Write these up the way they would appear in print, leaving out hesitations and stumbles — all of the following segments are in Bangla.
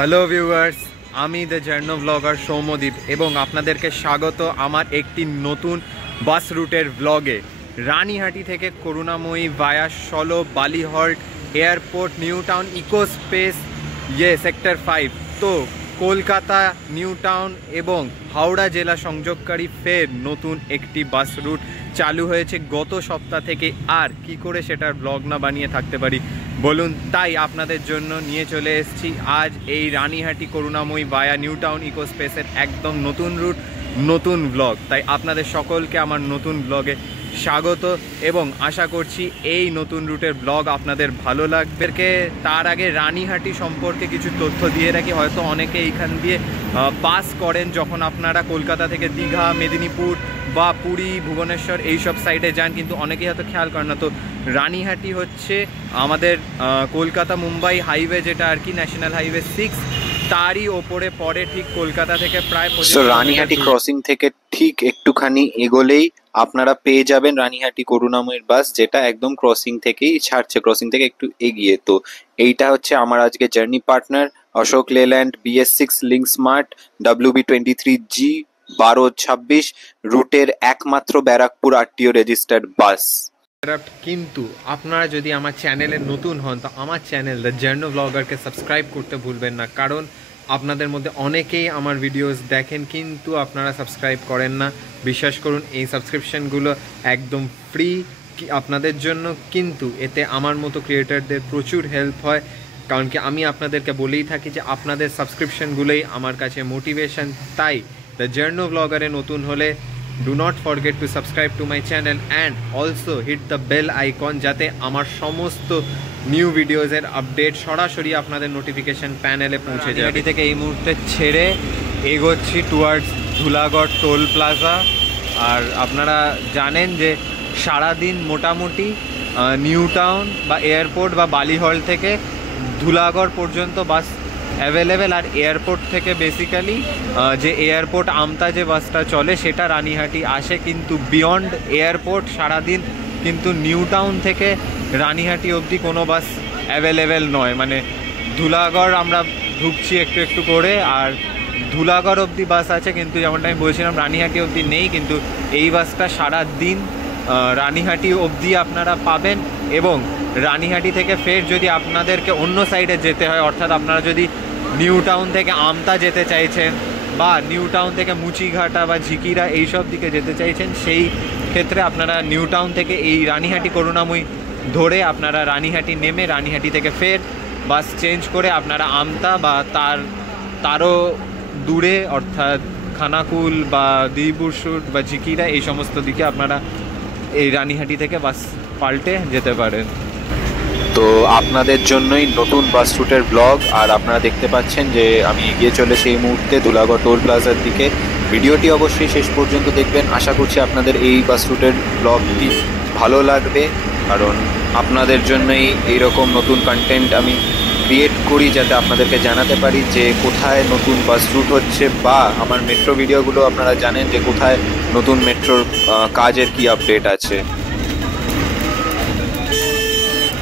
হ্যালো ভিউয়ার্স, আমি দ্য জার্নো ব্লগার সৌম্যদীপ এবং আপনাদেরকে স্বাগত আমার একটি নতুন বাস রুটের ব্লগে। রানীহাটি থেকে করুণাময়ী ভায়া সলো Balihalt airport new town eco space sector 5। তো কলকাতা, নিউ টাউন এবং হাওড়া জেলা সংযোগকারী ফের নতুন একটি বাস রুট চালু হয়েছে গত সপ্তাহ থেকে। আর কি করে সেটার ব্লগ না বানিয়ে থাকতে পারি বলুন, তাই আপনাদের জন্য নিয়ে চলে এসেছি আজ এই রানীহাটি করুণাময়ী ভায়া নিউ টাউন ইকো স্পেসের একদম নতুন রুট, নতুন ব্লগ। তাই আপনাদের সকলকে আমার নতুন ব্লগে স্বাগত এবং আশা করছি এই নতুন রুটের ব্লগ আপনাদের ভালো লাগবে। তার আগে রানীহাটি সম্পর্কে কিছু তথ্য দিয়ে রাখি। হয়তো অনেকে এইখান দিয়ে পাস করেন যখন আপনারা কলকাতা থেকে দীঘা, মেদিনীপুর বা পুরী, ভুবনেশ্বর এইসব সাইডে যান, কিন্তু অনেকেই হয়তো খেয়াল করেন না। তো রানীহাটি হচ্ছে আমাদের কলকাতা মুম্বাই হাইওয়ে, যেটা আর কি ন্যাশনাল হাইওয়ে 6, তারই ওপরে পড়ে, ঠিক কলকাতা থেকে প্রায় রানীহাটি ক্রসিং থেকে ঠিক একটুখানি এগোলেই আপনারা পেয়ে যাবেন রানীহাটি করুণাময়ীর বাস, যেটা একদম ক্রসিং থেকেই ছাড়ছে, ক্রসিং থেকে একটু এগিয়ে। তো এইটা হচ্ছে আমার আজকে journey partner Ashok Leyland BS6 link smart WB23G 1226 রুটের একমাত্র ব্যারাকপুর RTO রেজিস্টার্ড বাস। কিন্তু আপনারা যদি আমার চ্যানেলে নতুন হন তো আমার চ্যানেল দ্য জার্নো ব্লগারকে সাবস্ক্রাইব করতে ভুলবেন না, কারণ আপনাদের মধ্যে অনেকেই আমার ভিডিওস দেখেন কিন্তু আপনারা সাবস্ক্রাইব করেন না। বিশ্বাস করুন, এই সাবস্ক্রিপশানগুলো একদম ফ্রি আপনাদের জন্য, কিন্তু এতে আমার মতো ক্রিয়েটারদের প্রচুর হেল্প হয়। কারণ কি আমি আপনাদেরকে বলেই থাকি যে আপনাদের সাবস্ক্রিপশানগুলোই আমার কাছে মোটিভেশন। তাই দ্য জার্নো ব্লগারে নতুন হলে do not forget to subscribe to my channel and also hit the bell icon, যাতে আমার সমস্ত নিউ ভিডিওসের আপডেট সরাসরি আপনাদের নোটিফিকেশন প্যানেলে পৌঁছে যায়। এটি থেকে এই মুহূর্তে ছেড়ে এগোচ্ছি টুয়ার্ডস ধুলাগড় টোল প্লাজা। আর আপনারা জানেন যে সারাদিন মোটামুটি নিউ টাউন বা এয়ারপোর্ট বা বালিহল থেকে ধুলাগড় পর্যন্ত বাস অ্যাভেলেবেল। আর এয়ারপোর্ট থেকে বেসিক্যালি যে এয়ারপোর্ট আমতা যে বাসটা চলে সেটা রানীহাটি আসে, কিন্তু বিয়ন্ড এয়ারপোর্ট সারাদিন কিন্তু নিউ টাউন থেকে রানীহাটি অবধি কোনো বাস অ্যাভেলেবেল নয়। মানে ধুলাগড় আমরা ঢুকছি একটু একটু করে, আর ধুলাগড় অবধি বাস আছে, কিন্তু যেমনটা আমি বলছিলাম রানীহাটি অবধি নেই। কিন্তু এই বাসটা সারা দিন রানীহাটি অবধি আপনারা পাবেন। এবং রানীহাটি থেকে ফের যদি আপনাদেরকে অন্য সাইডে যেতে হয়, অর্থাৎ আপনারা যদি নিউ টাউন থেকে আমতা যেতে চাইছেন বা নিউ টাউন থেকে মুচিঘাটা বা ঝিকিরা এইসব দিকে যেতে চাইছেন, সেই ক্ষেত্রে আপনারা নিউ টাউন থেকে এই রানীহাটি করুণাময়ী ধরে আপনারা রানীহাটি নেমে রানীহাটি থেকে ফের বাস চেঞ্জ করে আপনারা আমতা বা তারও দূরে অর্থাৎ খানাকুল বা দিবুরশুট বা ঝিকিরা এই সমস্ত দিকে আপনারা এই রানীহাটি থেকে বাস পাল্টে যেতে পারেন। তো আপনাদের জন্যই নতুন বাস রুটের ব্লগ। আর আপনারা দেখতে পাচ্ছেন যে আমি এগিয়ে চলেছি এই মুহূর্তে ধুলাগড় টোল প্লাজার দিকে। ভিডিওটি অবশ্যই শেষ পর্যন্ত দেখবেন। আশা করছি আপনাদের এই বাস রুটের ব্লগটি ভালো লাগবে, কারণ আপনাদের জন্যই এইরকম নতুন কন্টেন্ট আমি ক্রিয়েট করি, যাতে আপনাদেরকে জানাতে পারি যে কোথায় নতুন বাস রুট হচ্ছে, বা আমার মেট্রো ভিডিওগুলো আপনারা জানেন যে কোথায় নতুন মেট্রোর কাজের কি আপডেট আছে।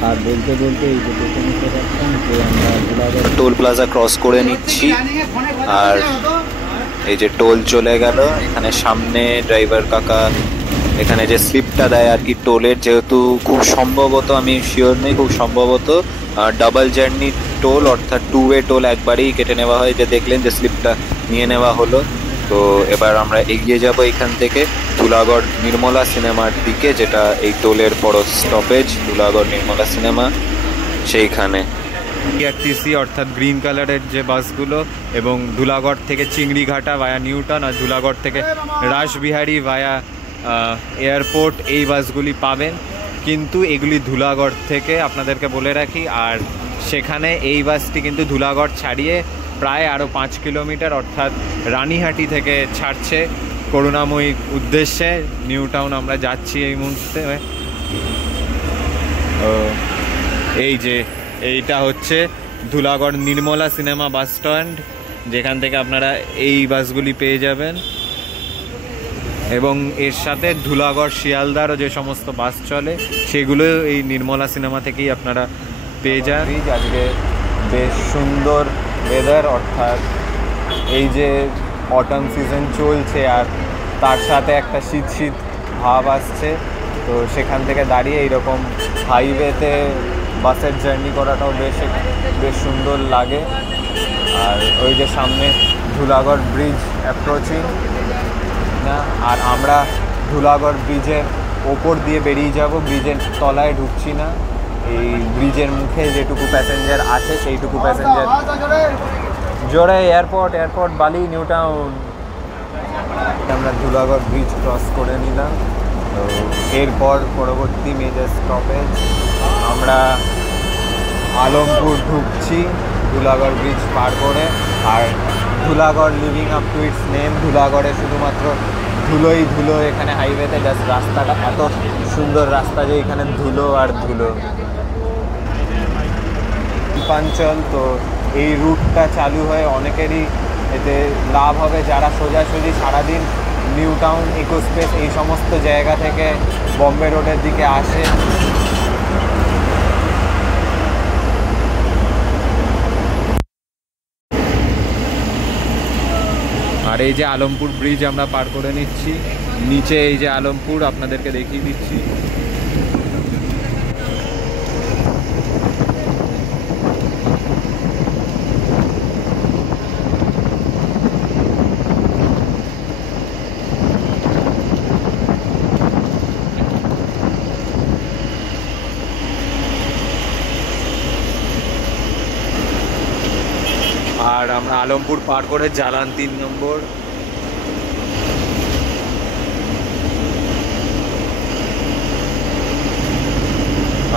আর বলতে বলতে এই যে দেখতে পাচ্ছেন যে আমরা টোল প্লাজা ক্রস করে নিচ্ছি, আর এই যে টোল চলে গেল। এখানে সামনে ড্রাইভার কাকা এখানে যে স্লিপটা দেয় আর কি টোলের, যেহেতু খুব সম্ভবত, আমি শিওর নেই, খুব সম্ভবত ডাবল জার্নি টোল অর্থাৎ 2 ওয়ে টোল একবারেই কেটে নেওয়া হয়, যে দেখলেন যে স্লিপটা নিয়ে নেওয়া হলো। তো এবার আমরা এগিয়ে যাব এখান থেকে ধুলাগড় নির্মলা সিনেমার দিকে, যেটা এই টোলের বড় স্টপেজ ধুলাগড় নির্মলা সিনেমা, সেইখানে TRTC অর্থাৎ গ্রিন কালারের যে বাসগুলো, এবং ধুলাগড় থেকে চিংড়িঘাটা ভায়া নিউটাউন আর ধুলাগড় থেকে রাসবিহারী ভায়া এয়ারপোর্ট এই বাসগুলি পাবেন। কিন্তু এগুলি ধুলাগড় থেকে আপনাদেরকে বলে রাখি। আর সেখানে এই বাসটি কিন্তু ধুলাগড় ছাড়িয়ে প্রায় আরও 5 কিলোমিটার অর্থাৎ রানীহাটি থেকে ছাড়ছে করুণাময়ীর উদ্দেশ্যে। নিউ টাউন আমরা যাচ্ছি এই মুহূর্তে। এই যে এইটা হচ্ছে Dhulagarh Nirmala cinema bus stand, যেখান থেকে আপনারা এই বাসগুলি পেয়ে যাবেন। এবং এর সাথে ধুলাগড় শিয়ালদারও যে সমস্ত বাস চলে সেগুলো এই নির্মলা সিনেমা থেকেই আপনারা পেয়ে যান। আজকে বেশ সুন্দর ওয়েদার, অর্থাৎ এই যে অটাম সিজন চলছে আর তার সাথে একটা শীত শীত ভাব আসছে, তো সেখান থেকে দাঁড়িয়ে এইরকম হাইওয়েতে বাসের জার্নি করাটাও বেশ সুন্দর লাগে। আর ওই যে সামনে ধুলাগড় ব্রিজ অ্যাপ্রোচিং না, আর আমরা ধুলাগড় ব্রিজের ওপর দিয়ে বেরিয়ে যাব, ব্রিজের তলায় ঢুকছি না। এই ব্রিজের মুখে যেটুকু প্যাসেঞ্জার আছে সেইটুকু প্যাসেঞ্জার। জোরে এয়ারপোর্ট বালি নিউ টাউন। আমরা ধুলাগড় ব্রিজ ক্রস করে নিলাম। তো এরপর পরবর্তী মেজর স্টপেজ আমরা আলমপুর ঢুকছি ধুলাগড় ব্রিজ পার করে। আর Dhulagarh living up to its name, ধুলাগড়ে শুধুমাত্র ধুলোই ধুলো। এখানে হাইওয়েতে জাস্ট রাস্তাটা এত সুন্দর রাস্তা যে এখানে ধুলো আর ধুলো। শিল্পাঞ্চল, তো এই রুটটা চালু হয়ে অনেকেরই এতে লাভ হবে, যারা সোজাসুজি সারাদিন নিউ টাউন, ইকোস্পেস এই সমস্ত জায়গা থেকে বম্বে রোডের দিকে আসে। আর এই যে আলমপুর ব্রিজ আমরা পার করে নিচ্ছি, নিচে এই যে আলমপুর আপনাদেরকে দেখিয়ে দিচ্ছি। আর আমরা আলমপুর পার করে জালান 3 নম্বর।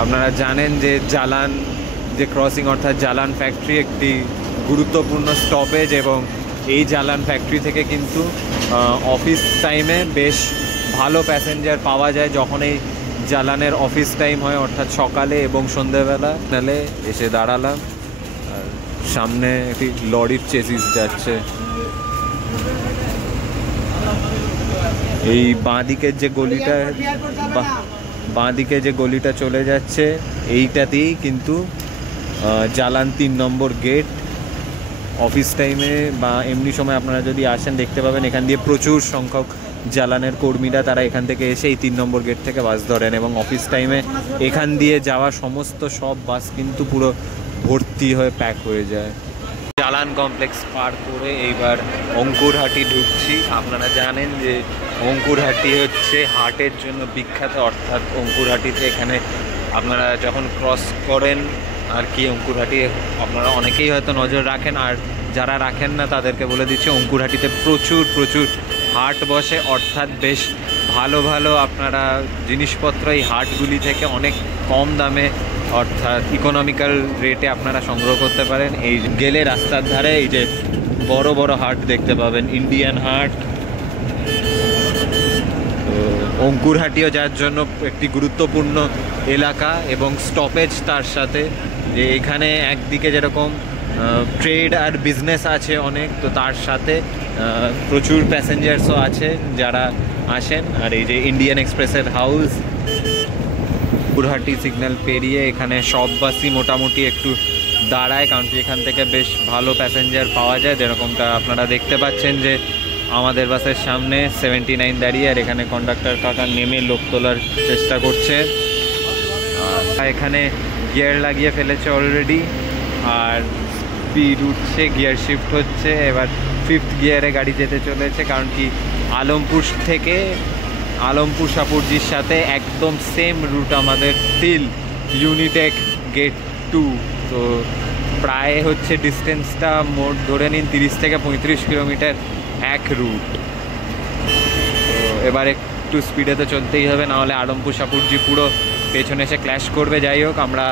আপনারা জানেন যে জালান যে ক্রসিং অর্থাৎ জালান ফ্যাক্টরি একটি গুরুত্বপূর্ণ স্টপেজ, এবং এই জালান ফ্যাক্টরি থেকে কিন্তু অফিস টাইমে বেশ ভালো প্যাসেঞ্জার পাওয়া যায়। যখন এই জালানের অফিস টাইম হয় অর্থাৎ সকালে এবং সন্ধ্যেবেলা, নালে এসে দাঁড়ালাম। আর সামনে একটি লরির চেসিস যাচ্ছে। এই বাঁদিকের যে গলিটা চলে যাচ্ছে এইটাতেই কিন্তু জালান 3 নম্বর গেট। অফিস টাইমে বা এমনি সময় আপনারা যদি আসেন দেখতে পাবেন এখান দিয়ে প্রচুর সংখ্যক জালানের কর্মীরা তারা এখান থেকে এসে এই 3 নম্বর গেট থেকে বাস ধরেন, এবং অফিস টাইমে এখান দিয়ে যাওয়া সমস্ত সব বাস কিন্তু পুরো ভর্তি হয়ে প্যাক হয়ে যায়। জালান কমপ্লেক্স পার করে এইবার অঙ্কুরহাটি ঢুকছি। আপনারা জানেন যে অঙ্কুরহাটি হচ্ছে হাটের জন্য বিখ্যাত, অর্থাৎ অঙ্কুরহাটিতে এখানে আপনারা যখন ক্রস করেন আর কি অঙ্কুরহাটি আপনারা অনেকেই হয়তো নজর রাখেন, আর যারা রাখেন না তাদেরকে বলে দিচ্ছি অঙ্কুরহাটিতে প্রচুর হাট বসে, অর্থাৎ বেশ ভালো আপনারা জিনিসপত্র এই হাটগুলি থেকে অনেক কম দামে অর্থাৎ ইকোনমিক্যাল রেটে আপনারা সংগ্রহ করতে পারেন। এই গেলে রাস্তার ধারে এই যে বড় হাট দেখতে পাবেন, ইন্ডিয়ান হাট। তো অঙ্কুরহাটিও যার জন্য একটি গুরুত্বপূর্ণ এলাকা এবং স্টপেজ, তার সাথে যে এখানে একদিকে যেরকম ট্রেড আর বিজনেস আছে অনেক, তো তার সাথে প্রচুর প্যাসেঞ্জার্সও আছে যারা আসেন। আর এই যে ইন্ডিয়ান এক্সপ্রেসের হাউস। অঙ্কুরহাটি সিগন্যাল পেরিয়ে এখানে সব বাসই মোটামুটি একটু দাঁড়ায়, কারণ কি এখান থেকে বেশ ভালো প্যাসেঞ্জার পাওয়া যায়। যেরকমটা আপনারা দেখতে পাচ্ছেন যে আমাদের বাসের সামনে 79 দাঁড়িয়ে, আর এখানে কন্ডাক্টর কাকা নেমে লোক তোলার চেষ্টা করছে। আর এখানে গিয়ার লাগিয়ে ফেলেছে অলরেডি, আর স্পিড উঠছে, গিয়ার শিফট হচ্ছে। এবার 5th গিয়ারে গাড়ি যেতে চলেছে, কারণ কি আলমপুর থেকে আলমপুর সাপুরজির সাথে একদম সেম রুট আমাদের তিল ইউনিটেক গেট 2। তো প্রায় হচ্ছে ডিস্টেন্সটা মোট ধরে নিন 30 থেকে 35 কিলোমিটার এক রুট। তো এবার একটু স্পিডে তো চলতেই হবে, নাহলে আলমপুর সাপুরজি পুরো পেছনে এসে ক্ল্যাশ করবে। যাই হোক, আমরা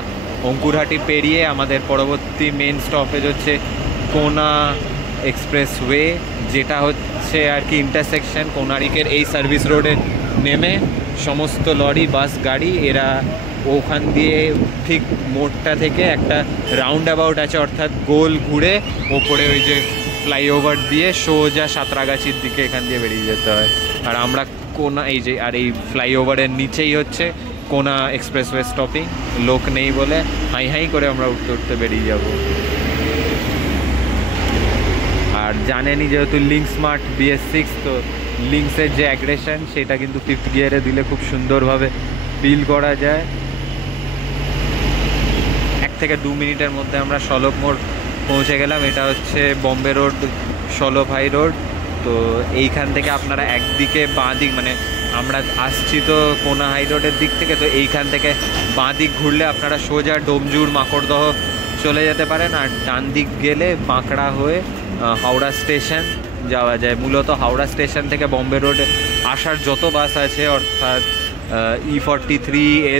অঙ্কুরহাটি পেরিয়ে আমাদের পরবর্তী মেন স্টপেজ হচ্ছে কোনা এক্সপ্রেসওয়ে, যেটা হচ্ছে আর কি ইন্টারসেকশন কোনারিকের এই সার্ভিস রোডে নেমে সমস্ত লরি বাস গাড়ি এরা ওখান দিয়ে ঠিক মোড়টা থেকে একটা রাউন্ড অ্যাবাউট আছে, অর্থাৎ গোল ঘুরে ওপরে ওই যে ফ্লাইওভার দিয়ে সোজা সাঁতরাগাছির দিকে এখান দিয়ে বেরিয়ে যেতে হয়। আর আমরা কোনা এই যে আর এই ফ্লাইওভারের নিচেই হচ্ছে কোনা এক্সপ্রেসওয়ে স্টপিং। লোক নেই বলে হাই করে আমরা উঠতে বেরিয়ে যাব। আর জানেনই যেহেতু লিঙ্ক স্মার্ট BS6, তো লিঙ্কসের যে অ্যাগ্রেশন সেটা কিন্তু 5th গিয়ারে দিলে খুব সুন্দরভাবে ফিল করা যায়। 1 থেকে 2 মিনিটের মধ্যে আমরা সলভ মোড় পৌঁছে গেলাম। এটা হচ্ছে বম্বে রোড, সলভ হাই রোড। তো এইখান থেকে আপনারা একদিকে বাঁ দিক, মানে আমরা আসছি তো কোনা হাই রোডের দিক থেকে, তো এইখান থেকে বাঁ দিক ঘুরলে আপনারা সোজা ডোমজুর মাকড়দহ চলে যেতে পারেন। আর ডান দিক গেলে বাঁকড়া হয়ে হাওড়া স্টেশন যাওয়া যায়। মূলত হাওড়া স্টেশন থেকে বম্বে রোড আসার যত বাস আছে, অর্থাৎ E43,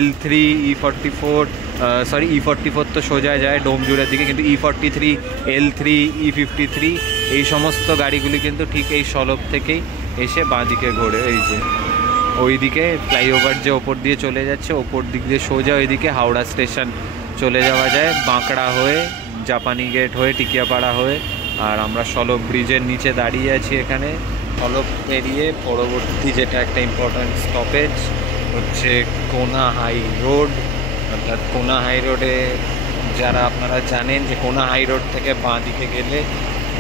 L3, E44, E44 তো সোজা যায় ডোমজুরের দিকে, কিন্তু E43, L3, E53 এই সমস্ত গাড়িগুলি কিন্তু ঠিক এই সলভ থেকেই এসে বাঁদিকে ঘোরে। এই যে ওইদিকে ফ্লাইওভার যে ওপর দিয়ে চলে যাচ্ছে, ওপর দিক দিয়ে সোজা ওইদিকে হাওড়া স্টেশন চলে যাওয়া যায়, বাঁকড়া হয়ে, জাপানি গেট হয়ে, টিকিয়াপাড়া হয়ে। আর আমরা সলভ ব্রিজের নিচে দাঁড়িয়ে আছি এখানে। সলভ পেরিয়ে পরবর্তী যেটা একটা ইম্পর্ট্যান্ট স্টপেজ হচ্ছে কোনা হাই রোড। অর্থাৎ কোনা হাই রোডে যারা আপনারা জানেন যে কোনা হাই রোড থেকে বাঁ দিকে গেলে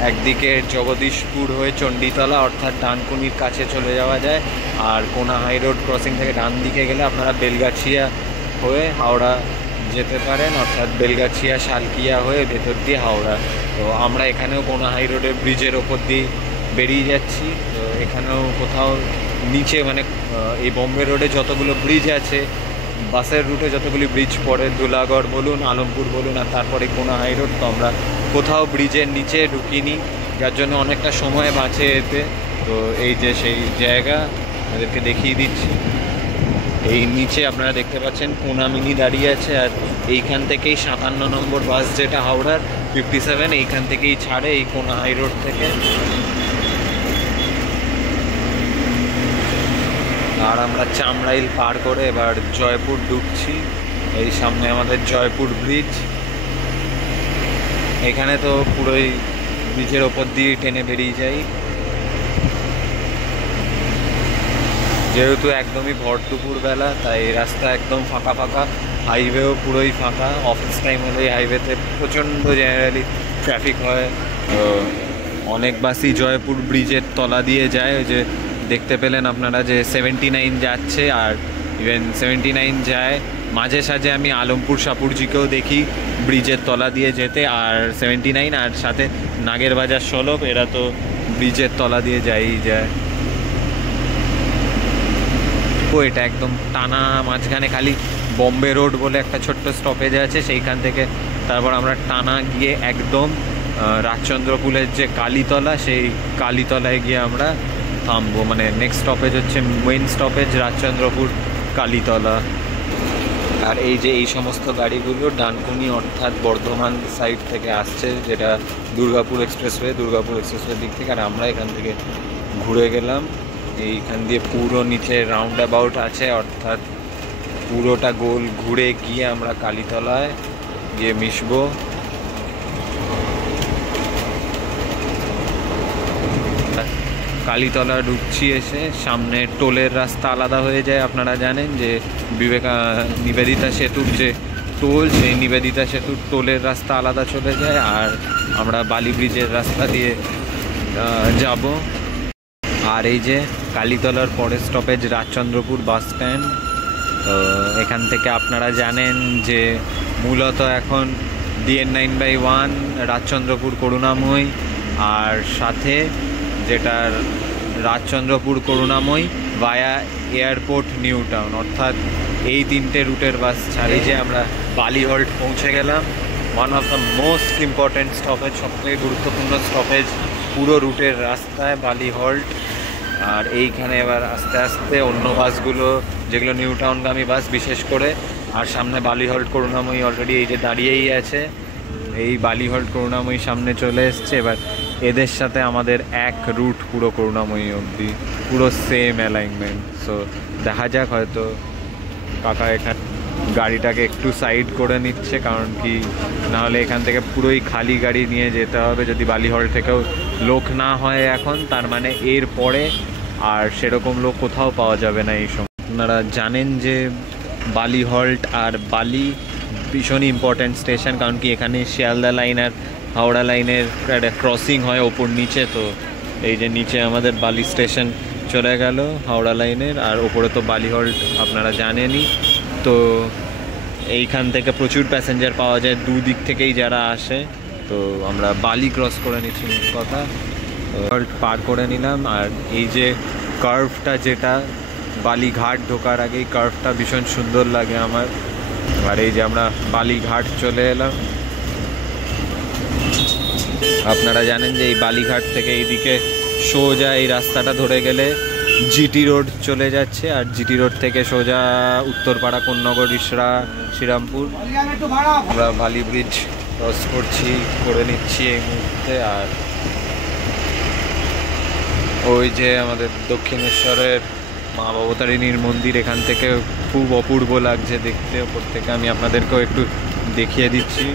একদিকে জগদীশপুর হয়ে চণ্ডীতলা অর্থাৎ ডানকুনির কাছে চলে যাওয়া যায়, আর কোনা হাই রোড ক্রসিং থেকে ডান দিকে গেলে আপনারা বেলগাছিয়া হয়ে হাওড়া যেতে পারেন, অর্থাৎ বেলগাছিয়া শালকিয়া হয়ে ভেতর দিয়ে হাওড়া। তো আমরা এখানেও কোনা হাই রোডের ব্রিজের ওপর দিয়ে বেরিয়ে যাচ্ছি। তো এখানেও কোথাও নিচে, মানে এই বম্বে রোডে যতগুলো ব্রিজ আছে, বাসের রুটে যতগুলি ব্রিজ পড়ে, ধুলাগড় বলুন, আলমপুর বলুন, আর তারপরে কোনা হাই রোড, তো আমরা কোথাও ব্রিজের নিচে ঢুকিনি, যার জন্য অনেকটা সময় বাঁচে এতে। তো এই যে সেই জায়গা আমাদেরকে দেখিয়ে দিচ্ছি। এই নিচে আপনারা দেখতে পাচ্ছেন কোনা মিনি দাঁড়িয়ে আছে, আর এইখান থেকেই 57 নম্বর বাস যেটা হাওড়ার 57 এইখান থেকেই ছাড়ে এই কোনা হাই রোড থেকে। আর আমরা চামড়াইল পার করে এবার জয়পুর ঢুকছি। এই সামনে আমাদের জয়পুর ব্রিজ। এখানে তো পুরোই ব্রিজের ওপর দিয়ে টেনে বেরিয়ে যাই, যেহেতু একদমই ভর দুপুরবেলা তাই রাস্তা একদম ফাঁকা ফাঁকা, হাইওয়েও পুরোই ফাঁকা। অফিস টাইম হলে হাইওয়েতে প্রচণ্ড জেনারেলি ট্রাফিক হয়। তো অনেক বাসই জয়পুর ব্রিজের তলা দিয়ে যায়। ওই যে দেখতে পেলেন আপনারা যে 79 যাচ্ছে, আর ইভেন 79 যায় মাঝে সাঝে আমি আলমপুর সাপুরজিকেও দেখি ব্রিজের তলা দিয়ে যেতে। আর 79 আর সাথে নাগের বাজার সলভ, এরা তো ব্রিজের তলা দিয়ে যায়ই যায়। ও এটা একদম টানা, মাঝখানে খালি বম্বে রোড বলে একটা ছোট্ট স্টপেজ আছে, সেইখান থেকে তারপর আমরা টানা গিয়ে একদম রাজচন্দ্রপুরের যে কালীতলা, সেই কালীতলায় গিয়ে আমরা থামবো। মানে নেক্সট স্টপেজ হচ্ছে মেইন স্টপেজ রাজচন্দ্রপুর কালীতলা। আর এই যে এই সমস্ত গাড়িগুলো ডানকুনি অর্থাৎ বর্ধমান সাইড থেকে আসছে, যেটা দুর্গাপুর এক্সপ্রেসওয়ে দিক থেকে। আর আমরা এখান থেকে ঘুরে গেলাম, এইখান দিয়ে পুরো নিচে রাউন্ড অ্যাবাউট আছে, অর্থাৎ পুরোটা গোল ঘুরে গিয়ে আমরা কালীতলায় গিয়ে মিশবো। কালীতলা ঢুকছি, এসে সামনে টোলের রাস্তা আলাদা হয়ে যায়। আপনারা জানেন যে নিবেদিতা সেতুর যে টোল, সেই নিবেদিতা সেতুর টোলের রাস্তা আলাদা চলে যায়, আর আমরা বালি ব্রিজের রাস্তা দিয়ে যাব। আর এই যে কালীতলার পরের স্টপেজ রাজচন্দ্রপুর বাস স্ট্যান্ড। তো এখান থেকে আপনারা জানেন যে মূলত এখন DN9/1 রাজচন্দ্রপুর করুণাময়ী, আর সাথে যেটার রাজচন্দ্রপুর করুণাময়ী ভায়া এয়ারপোর্ট নিউ টাউন, অর্থাৎ এই 3টে রুটের বাস ছাড়ি। যে আমরা বালি হল্ট পৌঁছে গেলাম, one of the most important stoppage, সবথেকে গুরুত্বপূর্ণ স্টপেজ পুরো রুটের রাস্তায় বালি হল্ট। আর এইখানে এবার আস্তে আস্তে অন্য বাসগুলো যেগুলো নিউ টাউনগামী বাস বিশেষ করে, আর সামনে বালি হল্ট করুণাময়ী অলরেডি এই যে দাঁড়িয়েই আছে। এই বালি হল্ট করুণাময়ী সামনে চলে এসছে। এবার এদের সাথে আমাদের এক রুট পুরো করুণাময়ী অবধি, পুরো সেম অ্যালাইনমেন্ট। সো দেখা যাক, হয়তো কাকা এখানে গাড়িটাকে একটু সাইড করে নিচ্ছে, কারণ কি নাহলে এখান থেকে পুরোই খালি গাড়ি নিয়ে যেতে হবে। যদি বালি হল্ট থেকেও লোক না হয় এখন, তার মানে এর পরে আর সেরকম লোক কোথাও পাওয়া যাবে না এই সময়। আপনারা জানেন যে বালি হল্ট আর বালি ভীষণই ইম্পর্ট্যান্ট স্টেশন, কারণ কি এখানে শিয়ালদা লাইন আর হাওড়া লাইনের একটা ক্রসিং হয় ওপর নিচে, তো এই যে নিচে আমাদের বালি স্টেশন চলে গেল হাওড়া লাইনের, আর ওপরে তো বালি হল্ট আপনারা জানেনই। তো এইখান থেকে প্রচুর প্যাসেঞ্জার পাওয়া যায় দুদিক থেকেই যারা আসে। তো আমরা বালি ক্রস করে নিচ্ছি কথা, হল্ট পার করে নিলাম। আর এই যে কার্ভটা, যেটা বালিঘাট ঢোকার আগে এই কার্ভটা ভীষণ সুন্দর লাগে আমার। আর এই যে আমরা বালিঘাট চলে এলাম। আপনারা জানেন যে এই বালিঘাট থেকে এইদিকে সোজা এই রাস্তাটা ধরে গেলে জিটি রোড চলে যাচ্ছে, আর জিটি রোড থেকে সোজা উত্তরপাড়া, কোন্নগর, ইসরা, শ্রীরামপুর। আমরা বালি ব্রিজ ক্রস করে নিচ্ছি এই মুহূর্তে। আর ওই যে আমাদের দক্ষিণেশ্বরের মা ভবতারিণীর মন্দির, এখান থেকে খুব অপূর্ব লাগছে দেখতে। ওপর থেকে আমি আপনাদেরকেও একটু দেখিয়ে দিচ্ছি।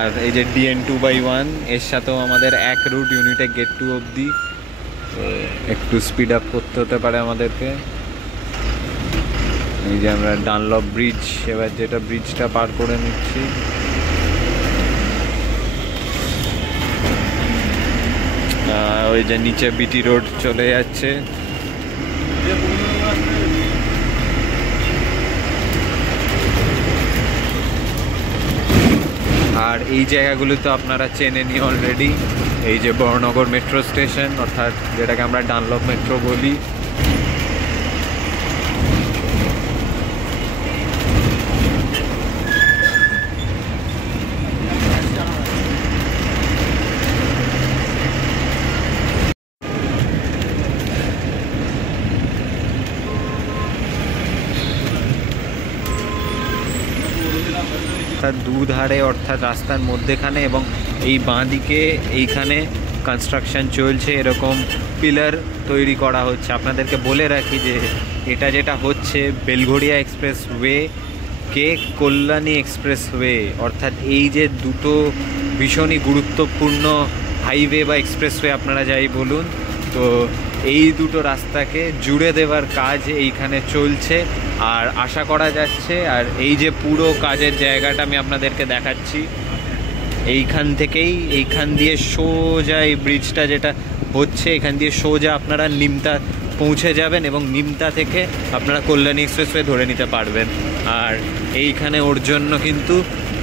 আর এই যে DN2/1 এর সাথেও আমাদের এক রুট ইউনিটে গেট 2 অবধি, তো একটু স্পিড আপ করতে হতে পারে আমাদেরকে। এই যে আমরা ডানলপ ব্রিজ, এবার যেটা ব্রিজটা পার করে নিচ্ছি। ওই যে নিচে বিটি রোড চলে যাচ্ছে। আর এই জায়গাগুলো তো আপনারা চেনেনই অলরেডি। এই যে বড়নগর মেট্রো স্টেশন, অর্থাৎ যেটাকে আমরা ডানলপ মেট্রো বলি। দুধারে অর্থাৎ রাস্তার মধ্যেখানে এবং এই বাঁ দিকে এইখানে কনস্ট্রাকশন চলছে, এরকম পিলার তৈরি করা হচ্ছে। আপনাদেরকে বলে রাখি যে এটা যেটা হচ্ছে বেলঘড়িয়া এক্সপ্রেসওয়ে কে কল্যাণী এক্সপ্রেসওয়ে, অর্থাৎ এই যে দুটো ভীষণই গুরুত্বপূর্ণ হাইওয়ে বা এক্সপ্রেসওয়ে আপনারা যাই বলুন, তো এই দুটো রাস্তাকে জুড়ে দেওয়ার কাজ এইখানে চলছে। আর আশা করা যাচ্ছে, আর এই যে পুরো কাজের জায়গাটা আমি আপনাদেরকে দেখাচ্ছি, এইখান দিয়ে সোজা এই ব্রিজটা যেটা হচ্ছে, এখান দিয়ে সোজা আপনারা নিমতা পৌঁছে যাবেন এবং নিমতা থেকে আপনারা কল্যাণী এক্সপ্রেসওয়ে ধরে নিতে পারবেন। আর এইখানে ওর জন্য কিন্তু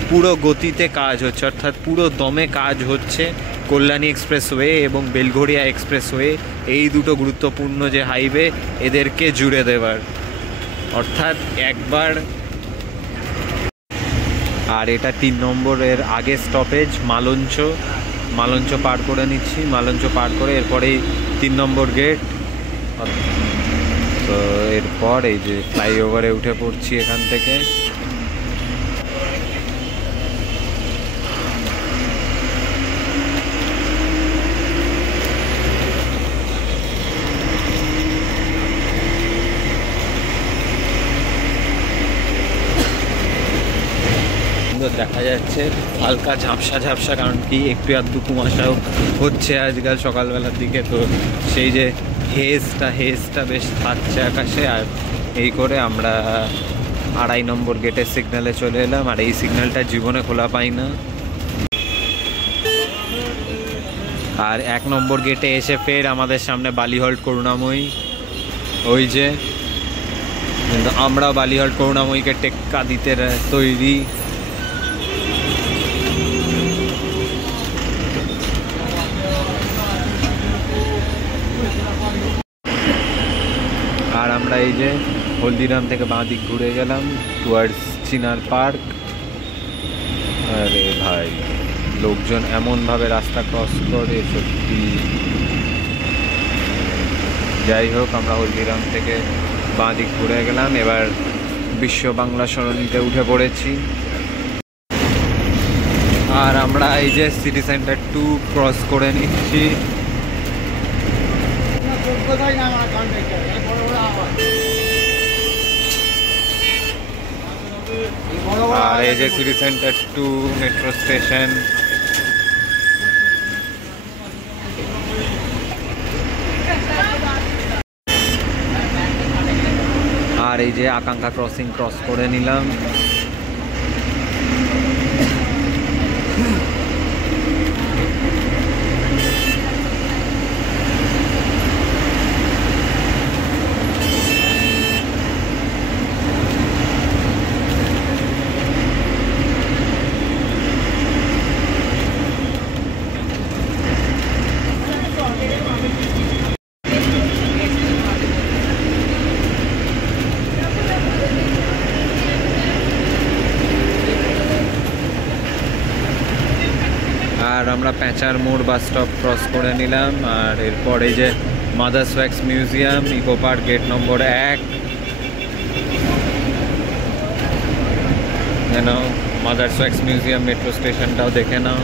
পুরো গতিতে কাজ হচ্ছে, অর্থাৎ পুরো দমে কাজ হচ্ছে কল্যাণী এক্সপ্রেসওয়ে এবং বেলঘড়িয়া এক্সপ্রেসওয়ে, এই দুটো গুরুত্বপূর্ণ যে হাইওয়ে, এদেরকে জুড়ে দেওয়ার। অর্থাৎ একবার, আর এটা 3 নম্বরের আগে স্টপেজ মালঞ্চ পার করে নিচ্ছি। মালঞ্চ পার করে এরপরেই 3 নম্বর গেট। তো এরপর এই যে ফ্লাইওভারে উঠে পড়ছি এখান থেকে। দেখা যাচ্ছে হালকা ঝাপসা, কারণ কি একটু আধটু কুয়াশাও হচ্ছে আজকাল সকালবেলার দিকে। তো সেই যে হেজটা বেশ থাকছে আকাশে। আর এই করে আমরা 2.5 নম্বর গেটের সিগন্যালে চলে এলাম। আর এই সিগন্যালটা জীবনে খোলা পাই না। আর 1 নম্বর গেটে এসে ফের আমাদের সামনে বালিহল্ট করুণাময়ী, ওই যে। কিন্তু আমরা বালিহল্ট করুণাময়ীকে টেক্কা দিতে তৈরি। আমরা এই যে হলদিরাম থেকে বাঁ দিক ঘুরে গেলাম টুয়ার্ডস চিনার পার্ক। আরে ভাই লোকজন এমনভাবে রাস্তা ক্রস করে সত্যি। যাই হোক আমরা হলদিরাম থেকে বাঁ দিক ঘুরে গেলাম, এবার বিশ্ব বাংলা সরণিতে উঠে পড়েছি। আর আমরা এই যে সিটি সেন্টার 2 ক্রস করে নিচ্ছি। আর এই যে সিটি সেন্টার 2 মেট্রো স্টেশন। আর এই যে আকাঙ্ক্ষা ক্রসিং ক্রস করে নিলাম। আর আমরা প্যাঁচার মোড় বাস স্টপ ক্রস করে নিলাম। আর এরপর এই যে mother's wax museum, eco park gate number 1, যেন মাদার্স ওয়্যাক্স মিউজিয়াম মেট্রো স্টেশনটাও দেখে নাও।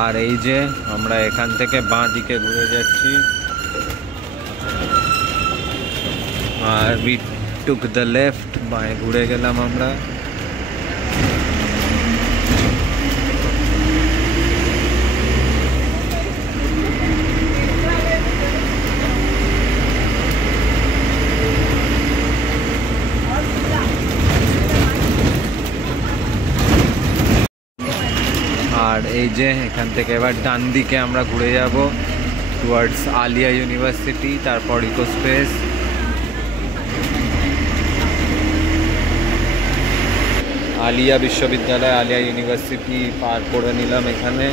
আর এই যে আমরা এখান থেকে বাঁ দিকে ঘুরে যাচ্ছি। আর we took the left, বাঁয়ে ঘুরে গেলাম আমরা। আর এই যে এখান থেকে এবার ডান দিকে আমরা ঘুরে যাব টুয়ার্ডস আলিয়া ইউনিভার্সিটি, তারপর ইকো স্পেস। আলিয়া বিশ্ববিদ্যালয়, আলিয়া ইউনিভার্সিটি পার করে নিলাম এখানে।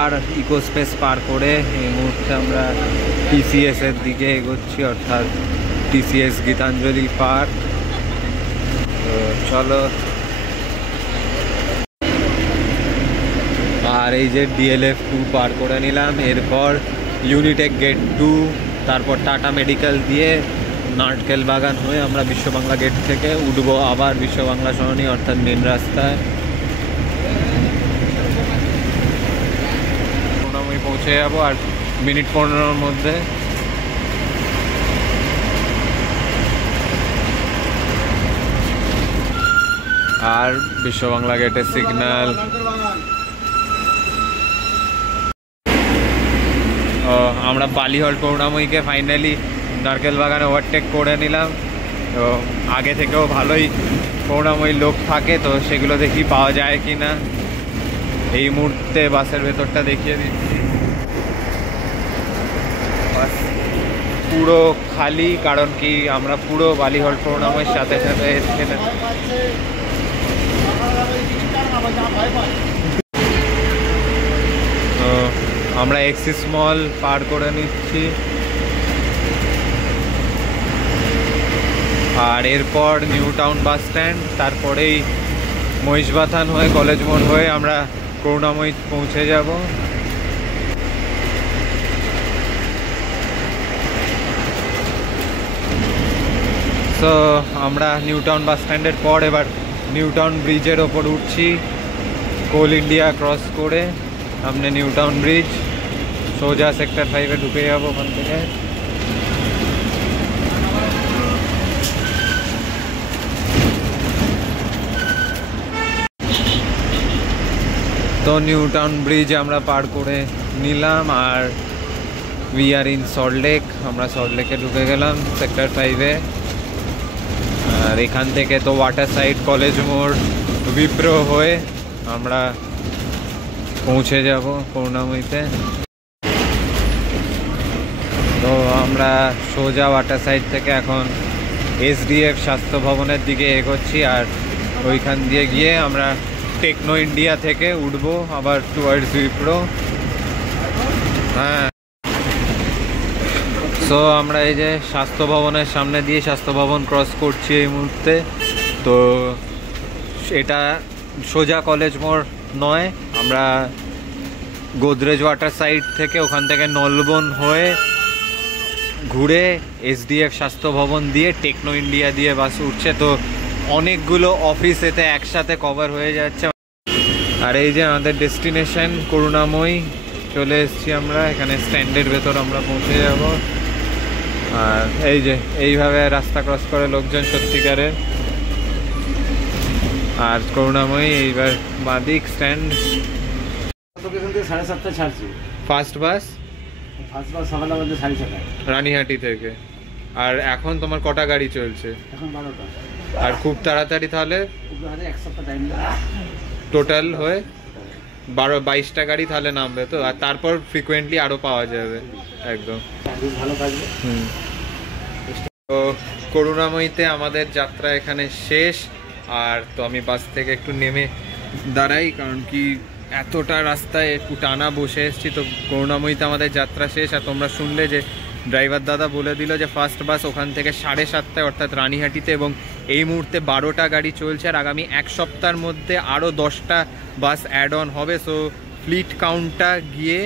আর ইকো স্পেস পার করে এই মুহূর্তে আমরা টিসিএস এর দিকে এগোচ্ছি, অর্থাৎ টিসিএস গীতাঞ্জলি পার্ক। তো চলো। আর এই যে ডিএলএফ 2 পার করে নিলাম, এরপর ইউনিটেক গেট 2, তারপর টাটা মেডিকেল দিয়ে নারকেল বাগান হয়ে আমরা বিশ্ববাংলা গেট থেকে উঠবো আবার বিশ্ববাংলা সরণি, অর্থাৎ মেন রাস্তায়। আমি পৌঁছে যাবো আর মিনিট 15-র মধ্যে। আর বিশ্ববাংলা গেটের সিগন্যাল। আমরা বালিহল করুণাময়ীকে ফাইনালি নারকেল বাগানে ওভারটেক করে নিলাম। তো আগে থেকেও ভালোই করুণাময়ী লোক থাকে, তো সেগুলো দেখি পাওয়া যায় কি না। এই মুহূর্তে বাসের ভেতরটা দেখিয়ে দিচ্ছি, পুরো খালি। কারণ কি আমরা পুরো বালিহল করুণাময়ীর সাথে সাথে এসেছিলাম। তো আমরা এক্সিস মল পার করে নিচ্ছি। আর এরপর নিউ টাউন বাস স্ট্যান্ড, তারপরেই মহিষবাথান হয়ে কলেজ মোড় হয়ে আমরা করুণাময়ী পৌঁছে যাব। তো আমরা নিউ টাউন বাস স্ট্যান্ডের পর এবার নিউ টাউন ব্রিজের ওপর উঠছি, কোল ইন্ডিয়া ক্রস করে সামনে নিউ টাউন ব্রিজ, সোজা সেক্টর 5-এ ঢুকে যাবো ওখান থেকে। তো নিউ টাউন ব্রিজ আমরা পার করে নিলাম। আর উই আর ইন সল্টলেক, আমরা সল্টলেকে ঢুকে গেলাম সেক্টর 5-এ। আর এখান থেকে তো ওয়াটার সাইড কলেজ মোড় বিপ্রো হয়ে আমরা পৌঁছে যাব করুণাময়ীতে। তো আমরা সোজা ওয়াটার সাইড থেকে এখন SDF স্বাস্থ্য ভবনের দিকে এগোচ্ছি, আর ওইখান দিয়ে গিয়ে আমরা টেকনো ইন্ডিয়া থেকে উঠবো আবার টুয়ার্ডস বিপ্রো। হ্যাঁ, সো আমরা এই যে স্বাস্থ্য ভবনের সামনে দিয়ে স্বাস্থ্য ভবন ক্রস করছি এই মুহূর্তে। তো এটা সোজা কলেজ মোড় নয়, আমরা গোদরেজ ওয়াটার সাইড থেকে ওখান থেকে নলবন হয়ে ঘুরে SDF স্বাস্থ্য ভবন দিয়ে টেকনো ইন্ডিয়া দিয়ে বাস উঠছে। তো অনেকগুলো অফিস এতে একসাথে কভার হয়ে যাচ্ছে। আর এই যে আমাদের ডেস্টিনেশন করুণাময়ী, চলে এসেছি আমরা এখানে, স্ট্যান্ডের ভেতর আমরা পৌঁছে যাব। আর এই যে এইভাবে রাস্তা ক্রস করে লোকজন সত্যিকারের। আর করুণাময়ী এইবার বাদিক স্ট্যান্ড। এখান থেকে 7:30 ছাড়ছি ফার্স্ট বাস সকালবেলা বলতে 6:30 রানীহাটি থেকে। আর এখন তোমার কটা গাড়ি চলছে? এখন 12টা। আর খুব তাড়াতাড়ি তাহলে এক সপ্তাহ টাইম লাগে টোটাল হয়ে 22টা গাড়ি তাহলে নামবে। তো আর তারপর ফ্রিকোয়েন্টলি আরও পাওয়া যাবে একদম। ভালো থাকবে। তো করুণাময়ীতে আমাদের যাত্রা এখানে শেষ। আর তো আমি বাস থেকে একটু নেমে দাঁড়াই, কারণ কি এতটা রাস্তায় একটু টানা বসে এসেছি। তো করুণাময়ীতে আমাদের যাত্রা শেষ। আর তোমরা শুনলে যে ড্রাইভার দাদা বলে দিল যে ফার্স্ট বাস ওখান থেকে 7:30টায় অর্থাৎ রানীহাটিতে, এবং এই মুহূর্তে 12টা গাড়ি চলছে। আর আগামী এক সপ্তাহের মধ্যে আরও 10টা বাস অ্যাড অন হবে। সো ফ্লিট কাউন্টটা গিয়ে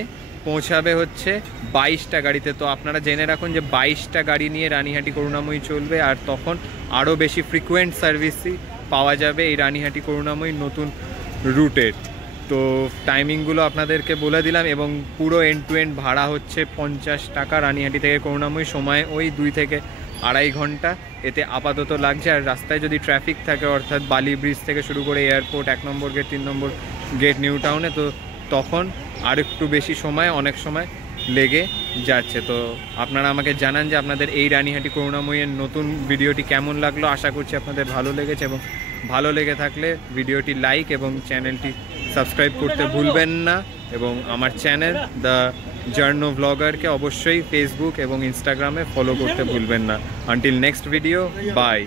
পৌঁছাবে হচ্ছে 22টা গাড়িতে। তো আপনারা জেনে রাখুন যে 22টা গাড়ি নিয়ে রানীহাটি করুণাময়ী চলবে। আর তখন আরও বেশি ফ্রিকুয়েন্ট সার্ভিসই পাওয়া যাবে এই রানীহাটি করুণাময়ী নতুন রুটের। তো টাইমিংগুলো আপনাদেরকে বলে দিলাম, এবং পুরো এন্ড টু এন্ড ভাড়া হচ্ছে 50 টাকা রানীহাটি থেকে করুণাময়ী। সময় ওই 2 থেকে আড়াই ঘন্টা এতে আপাতত লাগছে। আর রাস্তায় যদি ট্রাফিক থাকে, অর্থাৎ বালি ব্রিজ থেকে শুরু করে এয়ারপোর্ট, 1 নম্বর গেট, 3 নম্বর গেট নিউ টাউনে, তো তখন আর একটু বেশি সময় অনেক সময় লেগে যাচ্ছে। তো আপনারা আমাকে জানান যে আপনাদের এই রানীহাটি করুণাময়ীর নতুন ভিডিওটি কেমন লাগলো। আশা করছি আপনাদের ভালো লেগেছে, এবং ভালো লেগে থাকলে ভিডিওটি লাইক এবং চ্যানেলটি সাবস্ক্রাইব করতে ভুলবেন না। এবং আমার চ্যানেল দ্য জার্নো ব্লগারকে অবশ্যই ফেসবুক এবং ইনস্টাগ্রামে ফলো করতে ভুলবেন না। Until next video, by.